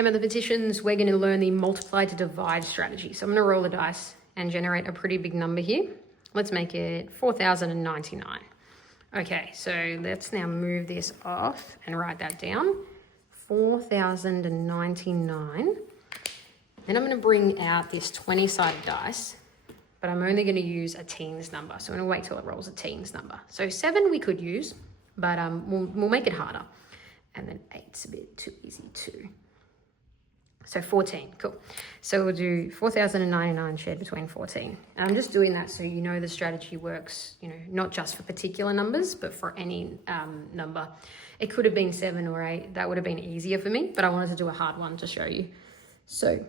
Hey mathematicians, we're going to learn the multiply to divide strategy. So I'm going to roll the dice and generate a pretty big number here. Let's make it 4,099. Okay, so let's now move this off and write that down. 4,099. Then I'm going to bring out this 20-sided dice, but I'm only going to use a teens number. So I'm going to wait till it rolls a teens number. So 7 we could use, but we'll make it harder. And then 8's a bit too easy too. So 14, cool. So we'll do 4,099 shared between 14. And I'm just doing that so you know the strategy works, not just for particular numbers, but for any number. It could have been 7 or 8. That would have been easier for me, but I wanted to do a hard one to show you. So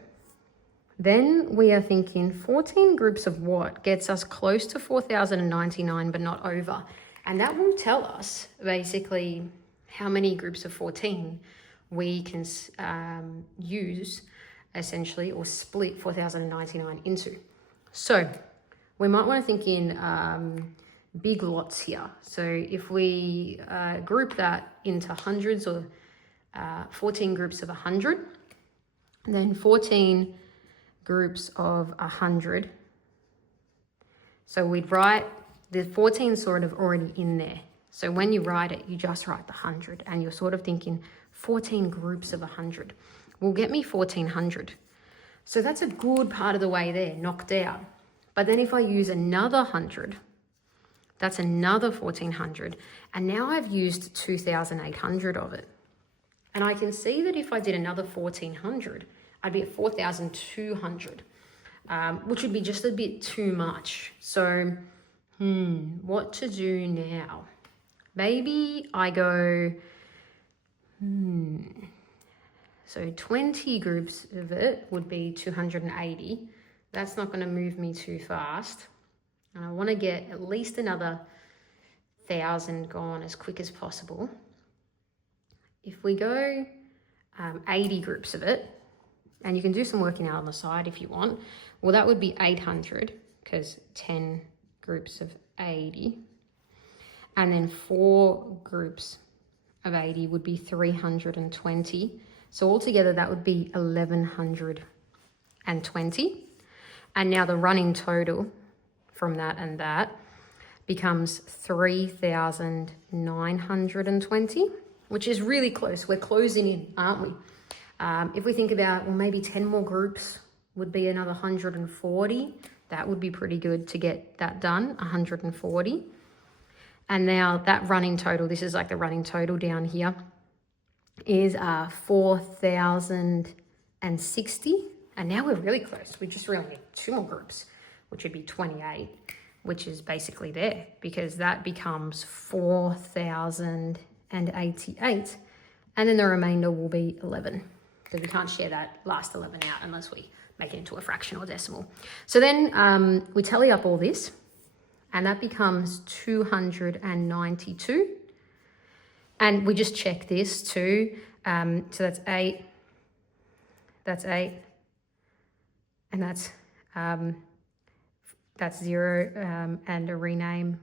then we are thinking 14 groups of what gets us close to 4,099, but not over. And that will tell us basically how many groups of 14 we can use essentially or split 4,099 into. So we might want to think in big lots here. So if we group that into hundreds or 14 groups of 100, then 14 groups of 100. So we'd write the 14 sort of already in there. So when you write it, you just write the 100 and you're sort of thinking 14 groups of 100 will get me 1,400. So that's a good part of the way there, knocked out. But then if I use another 100, that's another 1,400. And now I've used 2,800 of it. And I can see that if I did another 1,400, I'd be at 4,200, which would be just a bit too much. So, what to do now? Maybe I go, so 20 groups of it would be 280. That's not going to move me too fast. And I want to get at least another 1,000 gone as quick as possible. If we go 80 groups of it, and you can do some working out on the side if you want, well, that would be 800 because 10 groups of 80. And then 4 groups of 80 would be 320. So altogether that would be 1,120. And now the running total from that and that becomes 3,920, which is really close. We're closing in, aren't we? If we think about, well, maybe 10 more groups would be another 140. That would be pretty good to get that done, 140. And now that running total, this is like the running total down here, is 4,060. And now we're really close. We just really need 2 more groups, which would be 28, which is basically there because that becomes 4,088. And then the remainder will be 11. So we can't share that last 11 out unless we make it into a fraction or decimal. So then we tally up all this. And that becomes 292. And we just check this too. So that's 8. That's 8. And that's 0. And a rename.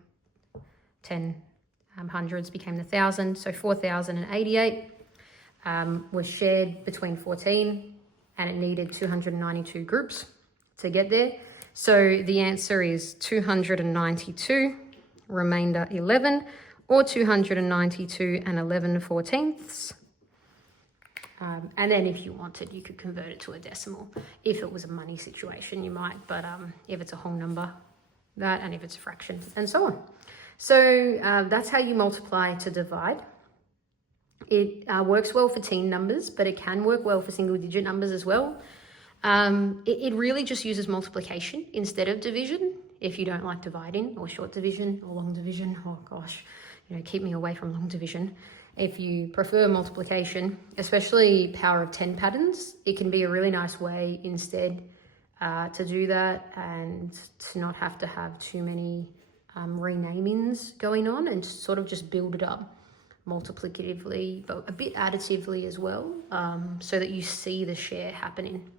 10 hundreds became the 1,000. So 4,088 was shared between 14. And it needed 292 groups to get there. So the answer is 292, remainder 11, or 292 and 11/14. And then if you wanted, you could convert it to a decimal. If it was a money situation, you might, but if it's a whole number, that, and if it's a fraction, and so on. So that's how you multiply to divide. It works well for teen numbers, but it can work well for single digit numbers as well. It really just uses multiplication instead of division. If you don't like dividing or short division or long division, oh gosh, keep me away from long division. If you prefer multiplication, especially power of 10 patterns, it can be a really nice way instead to do that and to not have to have too many renamings going on and sort of just build it up multiplicatively, but a bit additively as well, so that you see the share happening.